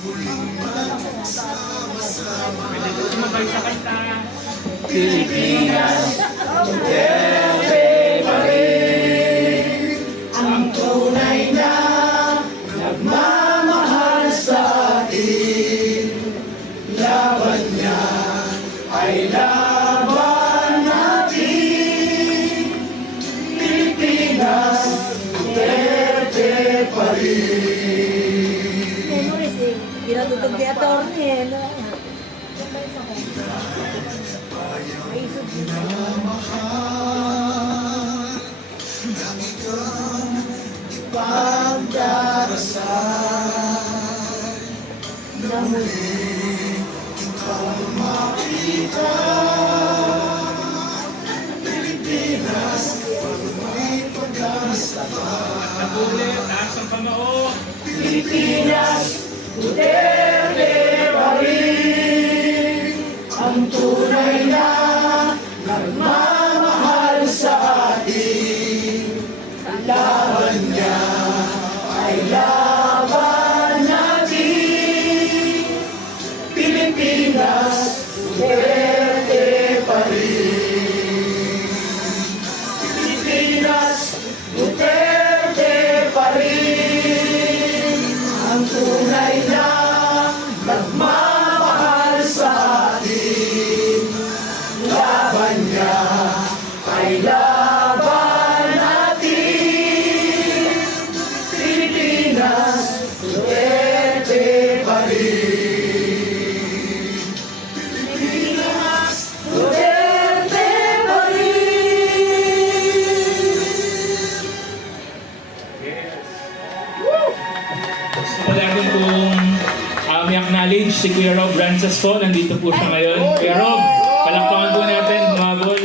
Pwede po sumabay sa kanta. Pilipinas, Duterte pa rin ang tunay na nagmamahal sa atin. Laban niya ay laban natin. Pilipinas, Duterte pa rin. Memories eh. Pinatutog ni attorney eh. Pagdarasal na muli ikaw makita. Pilipinas, may pag-asa pa. Nagulit, taas ang pamao. Pilipinas, Duterte pa rin ang tunay na nagmamahal sa atin. Laban niya ay laban natin. Pilipinas, Duterte pa rin. Pilipinas, Duterte pa rin ang tunay na nagmamahal sa atin. Laban niya ay laban natin. Pilipinas, Duterte pa rin. Pilipinas, Duterte pa rin. Yes. Gusto ko natin kung i-acknowledge si Kuya Rob Rances po. Nandito po siya ngayon. Kuya Rob, palakpakan po natin, Mabol.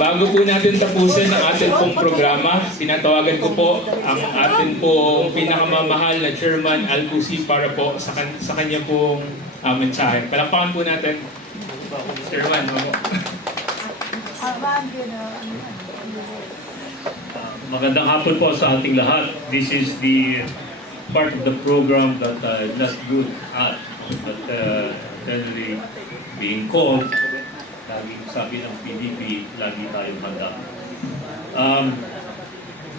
Bago po natin tapusin ang ating pong programa, tinatawagan ko po ang ating pong pinakamamahal na Chairman Alcusi para po sa kanya pong mensahe. Palakpakan po natin, Chairman. Magandang hapon po sa ating lahat. This is the part of the program that I'm not good at, but generally being called. Laging sabi ng PDP, lagi tayong handa.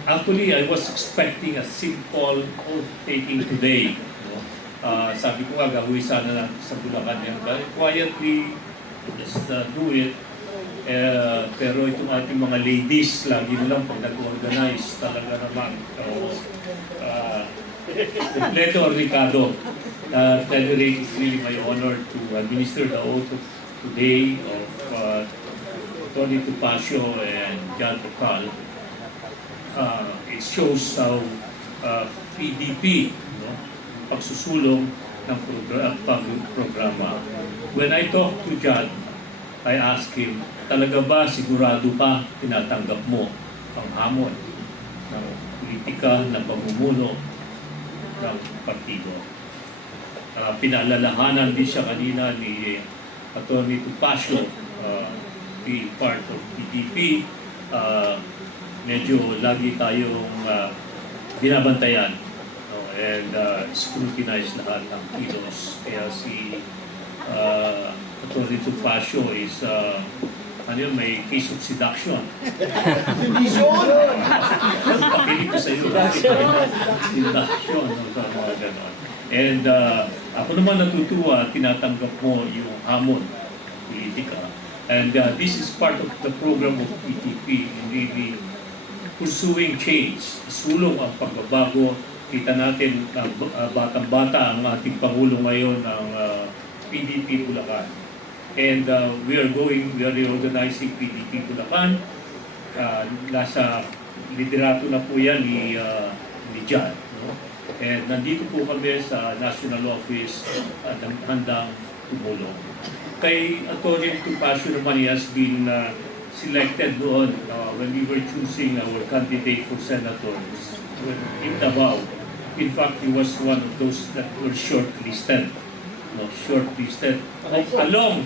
Actually, I was expecting a simple oath-taking today. Sabi ko nga, gawin sana lang sa Bulacan yan. Quietly, just do it. Pero itong ating mga ladies, lagi na lang pag nag-organize, talaga naman. Completo, Ricardo. Frederick, it's really my honor to administer the oath today of Tony Tupacio and John Bocal. It shows how PDP, pagsusulong ng programa. When I talked to John, I asked him, talaga ba sigurado ka tinatanggap mo ang hamon ng politika, ng pamumuno ng partido? Pinaalalahanan din siya kanina ni Atty. Tupacio, be part of PDP. Medyo lagi tayong binabantayan and scrutinize lahat ng kilos. Kaya si Atty. Tupacio is may case of seduction. Pakinig ko sa iyo. Seduction. Mga ganon. And ako naman natutuwa, tinatanggap mo yung hamon politika. And this is part of the program of PTP in really pursuing change. Sulong ang pagbabago. Kita natin na batang-bata ang ating Pangulo ngayon ng PDP Bulacan. And we are reorganizing PDP Bulacan. Nasa liderato na po yan ni Jan. No? And nandito po kami sa National Office at handang tumulong. Kay Atty. Tupacio naman, he has been selected doon when we were choosing our candidate for senators in Davao. In fact, he was one of those that were shortlisted. Shortlisted of a long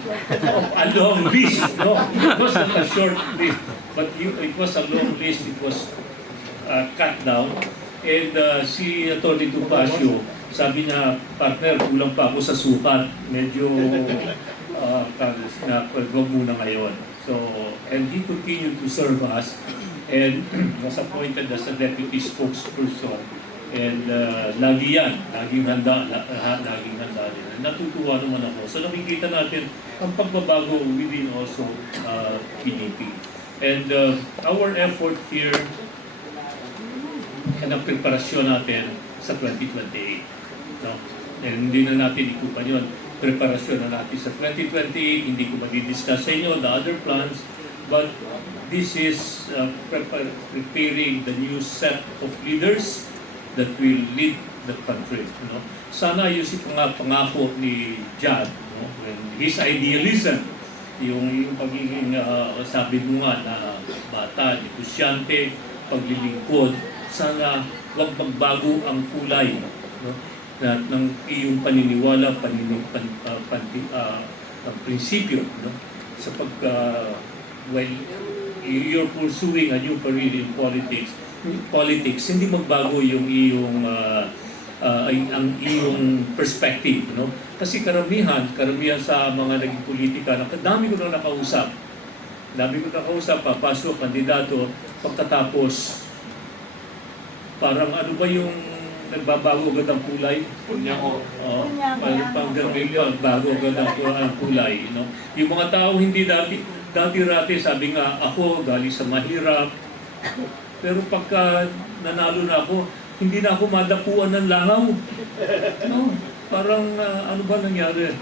list. No, it wasn't a short list, but it was a long list. It was cut down. And si Atty. Tupacio sabi niya, partner, kulang pa ako sa sukat. Medyo wag muna ngayon. So, and he continued to serve us and was appointed as a deputy spokesperson. And lagi yan, laging handa din. Natutuwa naman ako. So nakikita natin ang pagbabago within also PNP. And our effort here and ang preparasyon natin sa 2028. No? And hindi na natin ikupan yun. Preparasyon na natin sa 2028. Hindi ko mag-discuss sa inyo the other plans. But this is preparing the new set of leaders that will lead the country. You know? Sana yung si pangako ni Jad, no? When his idealism, yung pagiging sabi mo nga na bata, negosyante, paglilingkod, sana wag magbago ang kulay, no? Na ng iyong paniniwala, prinsipyo, no? Sa when you're pursuing a new career in politics, hindi magbago yung iyong ang iyong perspective, no? Kasi karamihan sa mga naging politika, dami ko na nakausap, papasok, kandidato, pagkatapos, parang ano ba yung nagbabago agad ang kulay? Kunyako. Pang gano'n, bago agad ang kulay, no? Yung mga tao hindi dati sabi nga, ako galing sa mahirap, pero pagka nanalo na ako, hindi na ako madapuan ng langaw. No, parang ano ba nangyari?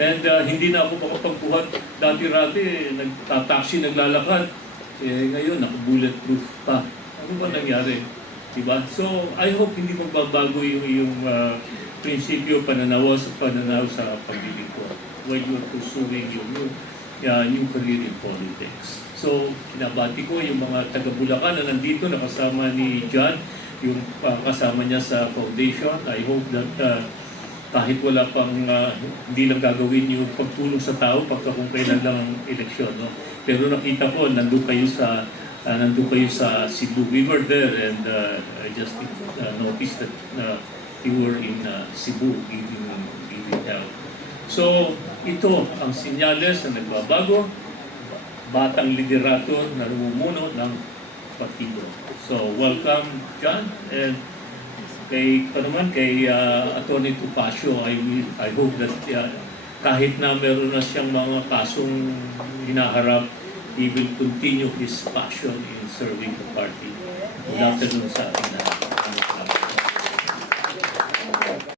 And hindi na ako makapagbuhat. Dati-rati, nagtataksi, naglalakad. Ngayon, naka-bulletproof pa. Ano ba nangyari? Diba? So, I hope hindi magbabago yung prinsipyo, pananaw sa paglilingkod when you're pursuing yung new career in politics. So, pinabati ko yung mga taga-Bulacan na nandito, nakasama ni John, yung kasama niya sa foundation. I hope that kahit wala pang, hindi lang gagawin yung pagtulong sa tao pagka kung kailan lang ang eleksyon. No? Pero nakita ko, nandun kayo sa Cebu. We were there and I just noticed that you were in Cebu giving help. So, ito ang sinyales na nagbabago. Batang liderato na namumuno ng partido. So, welcome, John. And kay Atty. Topacio, I hope that kahit na meron na siyang mga kasong hinaharap, he will continue his passion in serving the party. Good afternoon sa atin.